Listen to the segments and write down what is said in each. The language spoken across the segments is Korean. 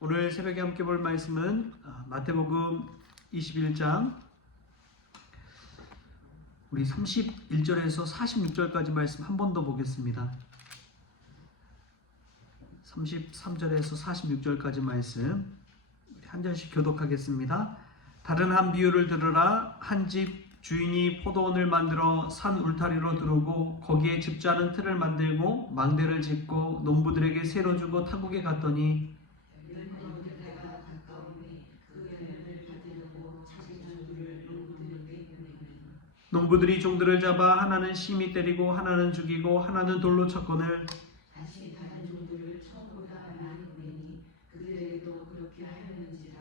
오늘 새벽에 함께 볼 말씀은 마태복음 21장 우리 31절에서 46절까지 말씀 한 번 더 보겠습니다. 33절에서 46절까지 말씀 한 절씩 교독하겠습니다. 다른 한 비유를 들으라. 한 집 주인이 포도원을 만들어 산 울타리로 두르고 거기에 집자는 틀을 만들고 망대를 짓고 농부들에게 세로 주고 타국에 갔더니 농부들이 종들을 잡아 하나는 심히 때리고 하나는 죽이고 하나는 돌로 쳤거늘 다시 다른 종들을 처음보다 많이 보내니 그들에게도 그렇게 하였는지라.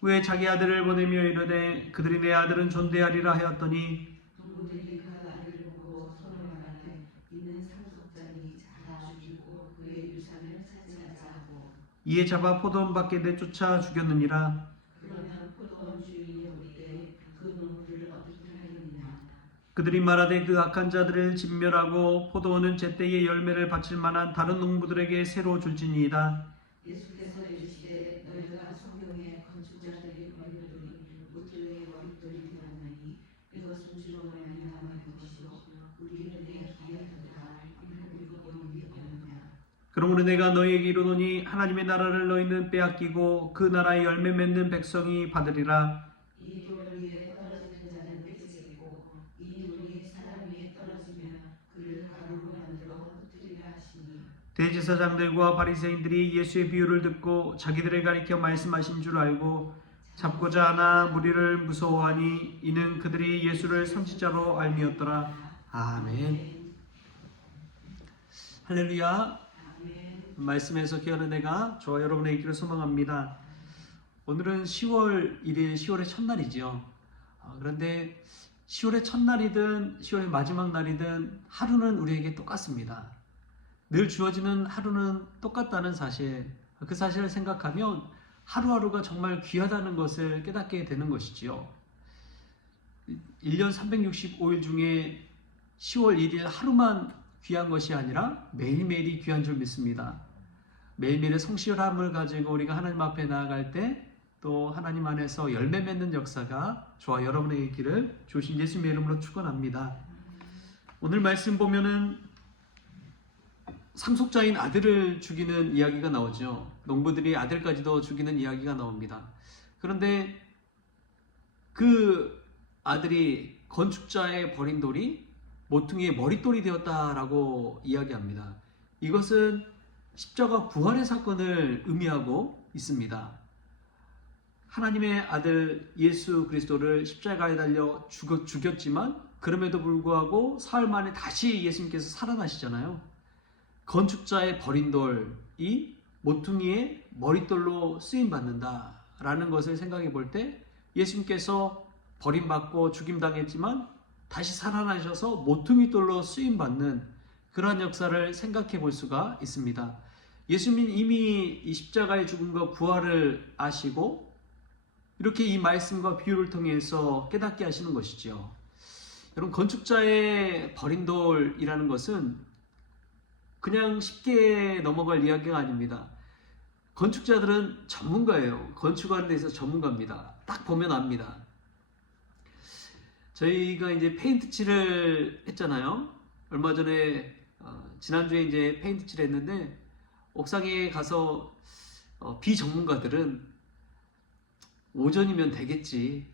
후에 자기 아들을 보내며 이르되 그들이 내 아들은 존대하리라 하였더니 농부들이 그 아들을 보고 손을 말하되 이는 상속자니 다 죽이고 그의 유산을 차지하자 하고 이에 잡아 포도원 밖에 내쫓아 죽였느니라. 그러면 포도원 주인이 오리되 그 농부를 어떻게 하였느냐. 그들이 말하되 그 악한 자들을 진멸하고 포도원은 제때에 열매를 바칠 만한 다른 농부들에게 새로 줄지니이다. 예수께서 이르시되 너희가 성경에 건축자들이 머리돌이 무들의 머리돌이 되었나니 이것은 주로 말미암아 것이요 우리는 내 귀에 듣다 이를 읽어보는 게 없느냐. 그러므로 내가 너희에게 이르노니 하나님의 나라를 너희는 빼앗기고 그 나라의 열매 맺는 백성이 받으리라. 이 돌 위에 떨어지는 자는 뺏기고 이 돌 위에 사람 위에 떨어지면 그를 가루로 만들어 흩뜨리라 하시니. 대제사장들과 바리새인들이 예수의 비유를 듣고 자기들을 가리켜 말씀하신 줄 알고 잡고자 하나 무리를 무서워하니 이는 그들이 예수를 선지자로 알미었더라. 아멘. 할렐루야. 말씀에서 귀한 은혜가 저와 여러분의 있기를 소망합니다. 오늘은 10월 1일 10월의 첫날이죠. 그런데 10월의 첫날이든 10월의 마지막 날이든 하루는 우리에게 똑같습니다. 늘 주어지는 하루는 똑같다는 사실, 그 사실을 생각하면 하루하루가 정말 귀하다는 것을 깨닫게 되는 것이지요. 1년 365일 중에 10월 1일 하루만 귀한 것이 아니라 매일매일이 귀한 줄 믿습니다. 매일매일의 성실함을 가지고 우리가 하나님 앞에 나아갈 때 또 하나님 안에서 열매 맺는 역사가 저와 여러분에게 있기를 주신 예수님의 이름으로 축원합니다. 오늘 말씀 보면은 상속자인 아들을 죽이는 이야기가 나오죠. 농부들이 아들까지도 죽이는 이야기가 나옵니다. 그런데 그 아들이 건축자의 버린 돌이 모퉁이의 머릿돌이 되었다라고 이야기합니다. 이것은 십자가 부활의 사건을 의미하고 있습니다. 하나님의 아들 예수 그리스도를 십자가에 달려 죽였지만 그럼에도 불구하고 사흘 만에 다시 예수님께서 살아나시잖아요. 건축자의 버린 돌이 모퉁이의 머릿돌로 쓰임받는다라는 것을 생각해 볼 때 예수님께서 버림받고 죽임당했지만 다시 살아나셔서 모퉁이돌로 쓰임받는 그러한 역사를 생각해 볼 수가 있습니다. 예수님은 이미 이 십자가의 죽음과 부활을 아시고 이렇게 이 말씀과 비유를 통해서 깨닫게 하시는 것이죠. 여러분, 건축자의 버린 돌이라는 것은 그냥 쉽게 넘어갈 이야기가 아닙니다. 건축자들은 전문가예요. 건축하는 데 있어서 전문가입니다. 딱 보면 압니다. 저희가 이제 페인트 칠을 했잖아요. 얼마 전에 지난주에 이제 페인트 칠을 했는데 옥상에 가서 비전문가들은 오전이면 되겠지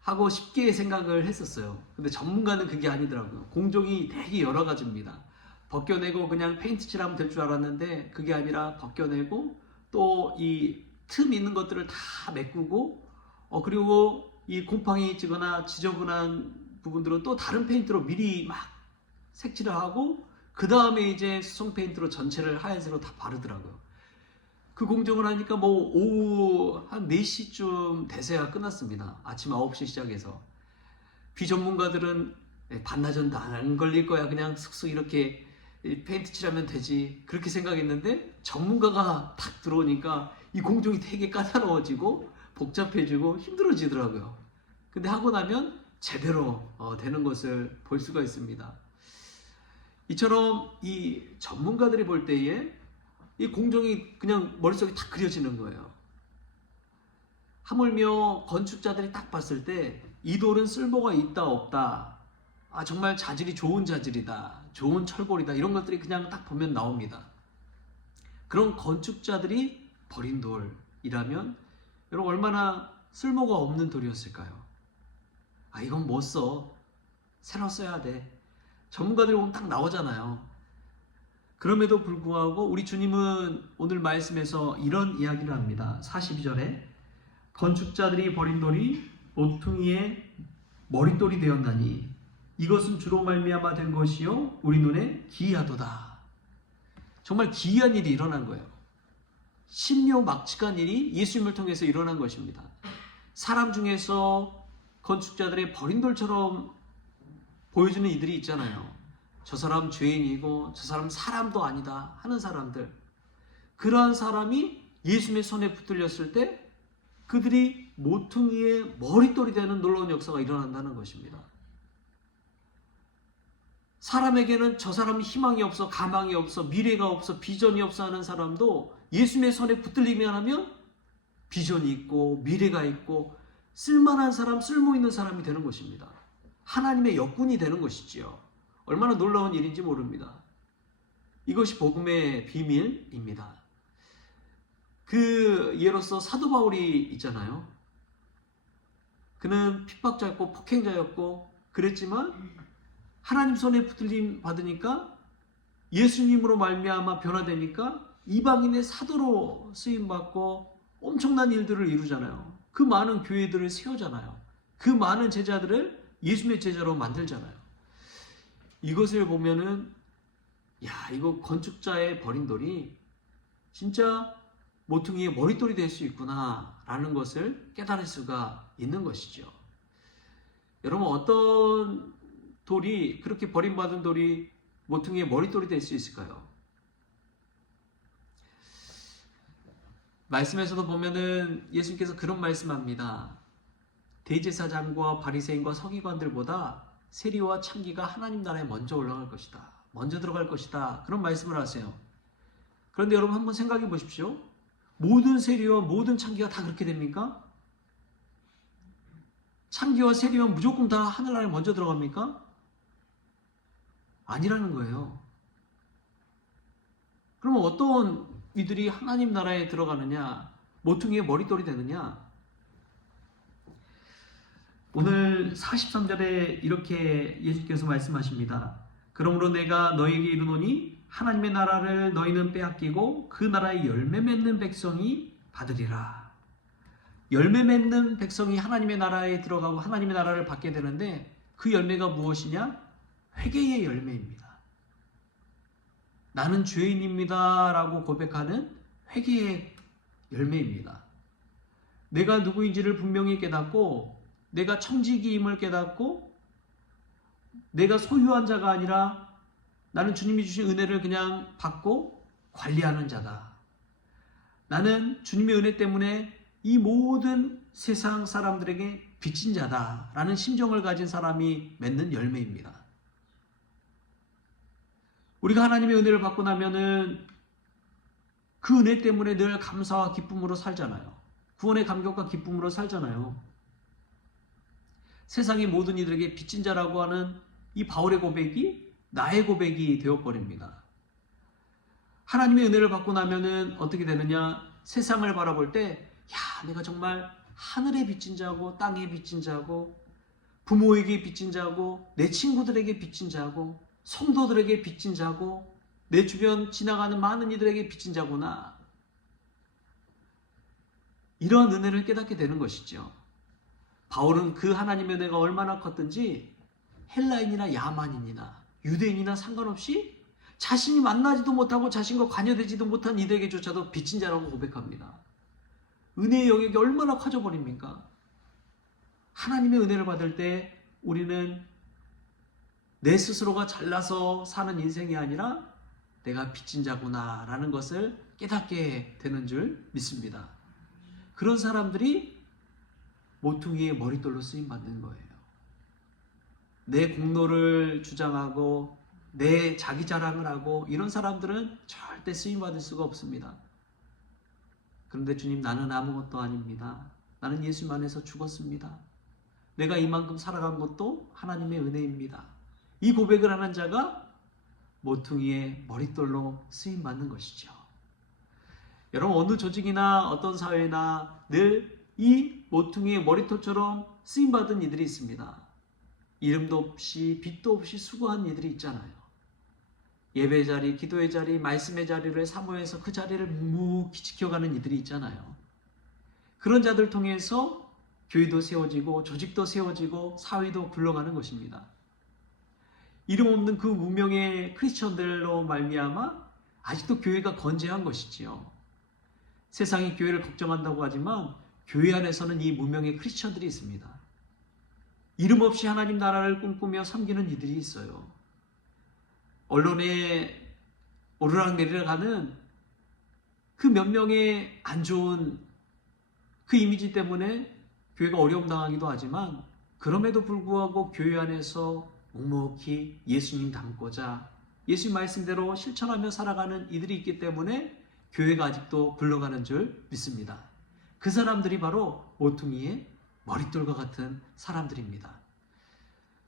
하고 쉽게 생각을 했었어요. 근데 전문가는 그게 아니더라고요. 공정이 되게 여러 가지입니다. 벗겨내고 그냥 페인트 칠하면 될 줄 알았는데 그게 아니라 벗겨내고 또 이 틈 있는 것들을 다 메꾸고 그리고 이 곰팡이 있거나 지저분한 부분들은 또 다른 페인트로 미리 막 색칠을 하고 그 다음에 이제 수성 페인트로 전체를 하얀색으로 다 바르더라고요. 그 공정을 하니까 뭐 오후 한 4시쯤 돼서야 끝났습니다. 아침 9시 시작해서. 비전문가들은 반나절 안 걸릴 거야. 그냥 슥슥 이렇게 페인트 칠하면 되지. 그렇게 생각했는데 전문가가 탁 들어오니까 이 공정이 되게 까다로워지고 복잡해지고 힘들어지더라고요. 근데 하고 나면 제대로 되는 것을 볼 수가 있습니다. 이처럼 이 전문가들이 볼 때에 이 공정이 그냥 머릿속에 탁 그려지는 거예요. 하물며 건축자들이 딱 봤을 때 이 돌은 쓸모가 있다 없다, 정말 자질이 좋은 자질이다, 좋은 철골이다, 이런 것들이 그냥 딱 보면 나옵니다. 그런 건축자들이 버린 돌이라면 여러분 얼마나 쓸모가 없는 돌이었을까요? 이건 못 써, 새로 써야 돼, 전문가들이 보면 딱 나오잖아요. 그럼에도 불구하고 우리 주님은 오늘 말씀에서 이런 이야기를 합니다. 42절에 건축자들이 버린 돌이 모퉁이의 머릿돌이 되었나니 이것은 주로 말미암아 된 것이요 우리 눈에 기이하도다. 정말 기이한 일이 일어난 거예요. 신묘막측한 일이 예수님을 통해서 일어난 것입니다. 사람 중에서 건축자들의 버린 돌처럼 보여주는 이들이 있잖아요. 저 사람 죄인이고 저 사람 사람도 아니다 하는 사람들, 그러한 사람이 예수님의 손에 붙들렸을 때 그들이 모퉁이의 머릿돌이 되는 놀라운 역사가 일어난다는 것입니다. 사람에게는 저 사람이 희망이 없어, 가망이 없어, 미래가 없어, 비전이 없어 하는 사람도 예수님의 손에 붙들리면 하면 비전이 있고 미래가 있고 쓸만한 사람, 쓸모 있는 사람이 되는 것입니다. 하나님의 역군이 되는 것이지요. 얼마나 놀라운 일인지 모릅니다. 이것이 복음의 비밀입니다. 그 예로서 사도 바울이 있잖아요. 그는 핍박자였고 폭행자였고 그랬지만 하나님 손에 붙들림 받으니까 예수님으로 말미암아 변화되니까 이방인의 사도로 쓰임 받고 엄청난 일들을 이루잖아요. 그 많은 교회들을 세우잖아요. 그 많은 제자들을 예수님의 제자로 만들잖아요. 이것을 보면은 이거 건축자의 버린 돌이 진짜 모퉁이의 머릿돌이 될 수 있구나 라는 것을 깨달을 수가 있는 것이죠. 여러분, 어떤 돌이, 그렇게 버림받은 돌이 모퉁이의 머릿돌이 될 수 있을까요? 말씀에서도 보면은 예수님께서 그런 말씀합니다. 대제사장과 바리새인과 서기관들보다 세리와 창기가 하나님 나라에 먼저 올라갈 것이다, 먼저 들어갈 것이다, 그런 말씀을 하세요. 그런데 여러분 한번 생각해 보십시오. 모든 세리와 모든 창기가 다 그렇게 됩니까? 창기와 세리만 무조건 다 하늘나라에 먼저 들어갑니까? 아니라는 거예요. 그러면 어떤 이들이 하나님 나라에 들어가느냐, 모퉁이의 머릿돌이 되느냐? 오늘 43절에 이렇게 예수께서 말씀하십니다. 그러므로 내가 너에게 이르노니 하나님의 나라를 너희는 빼앗기고 그 나라의 열매 맺는 백성이 받으리라. 열매 맺는 백성이 하나님의 나라에 들어가고 하나님의 나라를 받게 되는데 그 열매가 무엇이냐? 회개의 열매입니다. 나는 죄인입니다 라고 고백하는 회개의 열매입니다. 내가 누구인지를 분명히 깨닫고 내가 청지기임을 깨닫고 내가 소유한 자가 아니라 나는 주님이 주신 은혜를 그냥 받고 관리하는 자다. 나는 주님의 은혜 때문에 이 모든 세상 사람들에게 빚진 자다 라는 심정을 가진 사람이 맺는 열매입니다. 우리가 하나님의 은혜를 받고 나면은 그 은혜 때문에 늘 감사와 기쁨으로 살잖아요. 구원의 감격과 기쁨으로 살잖아요. 세상의 모든 이들에게 빚진 자라고 하는 이 바울의 고백이 나의 고백이 되어버립니다. 하나님의 은혜를 받고 나면은 어떻게 되느냐? 세상을 바라볼 때 내가 정말 하늘에 빚진 자고 땅에 빚진 자고 부모에게 빚진 자고 내 친구들에게 빚진 자고 성도들에게 빚진 자고 내 주변 지나가는 많은 이들에게 빚진 자구나. 이런 은혜를 깨닫게 되는 것이죠. 바울은 그 하나님의 은혜가 얼마나 컸든지 헬라인이나 야만인이나 유대인이나 상관없이 자신이 만나지도 못하고 자신과 관여되지도 못한 이들에게조차도 빚진 자라고 고백합니다. 은혜의 영역이 얼마나 커져버립니까? 하나님의 은혜를 받을 때 우리는 내 스스로가 잘나서 사는 인생이 아니라 내가 빚진 자구나 라는 것을 깨닫게 되는 줄 믿습니다. 그런 사람들이 모퉁이의 머릿돌로 쓰임받는 거예요. 내 공로를 주장하고 내 자기 자랑을 하고 이런 사람들은 절대 쓰임받을 수가 없습니다. 그런데 주님, 나는 아무것도 아닙니다. 나는 예수님 안에서 죽었습니다. 내가 이만큼 살아간 것도 하나님의 은혜입니다. 이 고백을 하는 자가 모퉁이의 머릿돌로 쓰임받는 것이죠. 여러분, 어느 조직이나 어떤 사회나 늘 이 모퉁이의 머리털처럼 쓰임받은 이들이 있습니다. 이름도 없이 빛도 없이 수고한 이들이 있잖아요. 예배 자리, 기도의 자리, 말씀의 자리를 사모해서 그 자리를 묵묵히 지켜가는 이들이 있잖아요. 그런 자들 통해서 교회도 세워지고 조직도 세워지고 사회도 굴러가는 것입니다. 이름 없는 그 무명의 크리스천들로 말미암아 아직도 교회가 건재한 것이지요. 세상이 교회를 걱정한다고 하지만 교회 안에서는 이 무명의 크리스천들이 있습니다. 이름 없이 하나님 나라를 꿈꾸며 섬기는 이들이 있어요. 언론에 오르락내리락 하는 그 몇 명의 안 좋은 그 이미지 때문에 교회가 어려움 당하기도 하지만, 그럼에도 불구하고 교회 안에서 묵묵히 예수님 닮고자 예수님 말씀대로 실천하며 살아가는 이들이 있기 때문에 교회가 아직도 굴러가는 줄 믿습니다. 그 사람들이 바로 모퉁이의 머릿돌과 같은 사람들입니다.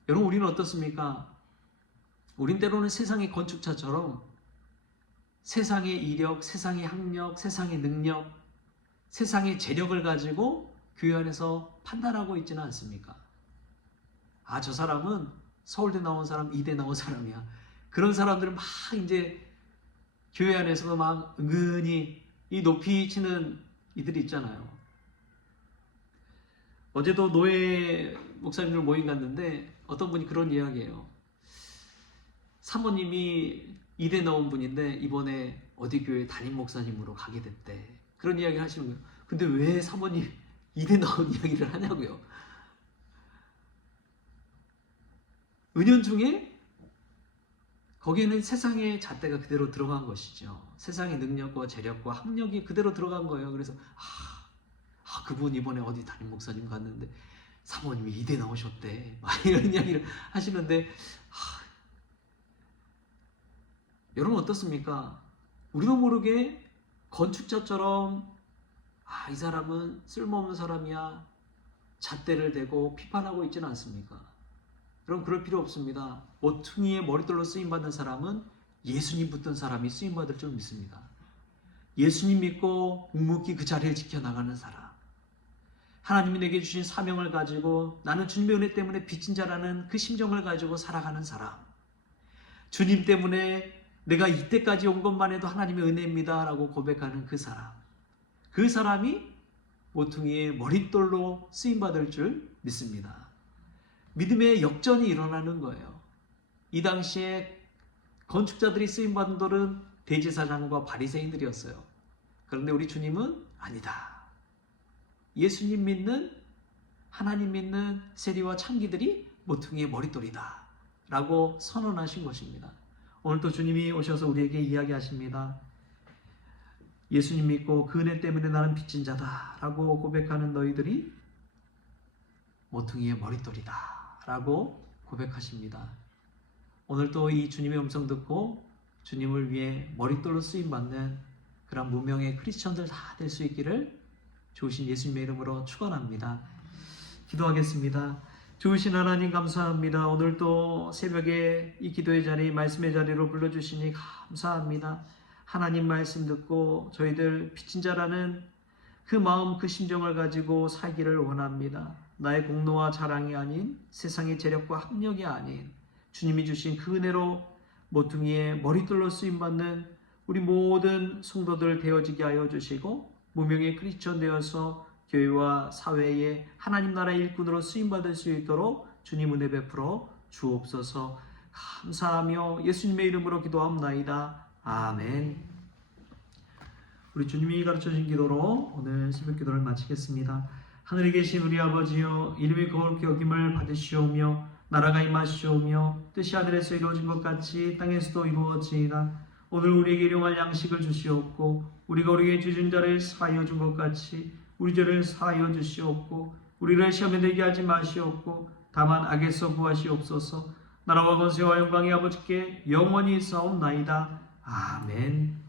여러분, 우리는 어떻습니까? 우린 때로는 세상의 건축자처럼 세상의 이력, 세상의 학력, 세상의 능력, 세상의 재력을 가지고 교회 안에서 판단하고 있지는 않습니까? 아, 저 사람은 서울대 나온 사람, 이대 나온 사람이야. 그런 사람들은 막 이제 교회 안에서도 막 은근히 이 높이 치는 이들이 있잖아요. 어제도 노예 목사님들 모임 갔는데 어떤 분이 그런 이야기예요. 사모님이 이대 나온 분인데 이번에 어디 교회 담임 목사님으로 가게 됐대. 그런 이야기 하시는 거예요. 근데 왜 사모님 이대 나온 이야기를 하냐고요. 은연중에 거기에는 세상의 잣대가 그대로 들어간 것이죠. 세상의 능력과 재력과 학력이 그대로 들어간 거예요. 그래서 그분 이번에 어디 담임 목사님 갔는데 사모님이 이대 나오셨대. 막 이런 이야기를 하시는데, 여러분 어떻습니까? 우리도 모르게 건축자처럼 이 사람은 쓸모없는 사람이야 잣대를 대고 비판하고 있지는 않습니까? 여러분, 그럴 필요 없습니다. 모퉁이의 머릿돌로 쓰임받는 사람은 예수님 붙든 사람이 쓰임받을 줄 믿습니다. 예수님 믿고 묵묵히 그 자리를 지켜나가는 사람, 하나님이 내게 주신 사명을 가지고 나는 주님의 은혜 때문에 빚진 자라는 그 심정을 가지고 살아가는 사람, 주님 때문에 내가 이때까지 온 것만 해도 하나님의 은혜입니다 라고 고백하는 그 사람, 그 사람이 모퉁이의 머릿돌로 쓰임받을 줄 믿습니다. 믿음의 역전이 일어나는 거예요. 이 당시에 건축자들이 쓰임받은 돌은 대제사장과 바리새인들이었어요. 그런데 우리 주님은 아니다. 예수님 믿는, 하나님 믿는 세리와 창기들이 모퉁이의 머릿돌이다 라고 선언하신 것입니다. 오늘도 주님이 오셔서 우리에게 이야기하십니다. 예수님 믿고 그 은혜 때문에 나는 빚진 자다 라고 고백하는 너희들이 모퉁이의 머릿돌이다 라고 고백하십니다. 오늘도 이 주님의 음성 듣고 주님을 위해 머릿돌로 쓰임받는 그런 무명의 크리스천들 다 될 수 있기를 좋으신 예수님의 이름으로 축원합니다. 기도하겠습니다. 좋으신 하나님 감사합니다. 오늘도 새벽에 이 기도의 자리, 말씀의 자리로 불러주시니 감사합니다. 하나님 말씀 듣고 저희들 빚진 자라는 그 마음, 그 심정을 가지고 살기를 원합니다. 나의 공로와 자랑이 아닌, 세상의 재력과 학력이 아닌 주님이 주신 그 은혜로 모퉁이의 머릿돌로 쓰임받는 우리 모든 성도들 되어지게 하여 주시고, 무명의 크리스천 되어서 교회와 사회에 하나님 나라의 일꾼으로 쓰임받을 수 있도록 주님 은혜 베풀어 주옵소서. 감사하며 예수님의 이름으로 기도하옵나이다. 아멘. 우리 주님이 가르쳐주신 기도로 오늘 새벽 기도를 마치겠습니다. 하늘에 계신 우리 아버지여, 이름이 거룩히 여김을 받으시오며 나라가 임하시오며 뜻이 하늘에서 이루어진 것 같이 땅에서도 이루어지이다. 오늘 우리에게 일용할 양식을 주시옵고 우리가 우리에게 주신 자를 사하여 준 것 같이 우리 죄를 사하여 주시옵고 우리를 시험에 들게 하지 마시옵고 다만 악에서 구하시옵소서. 나라와 권세와 영광이 아버지께 영원히 있사옵나이다. 아멘.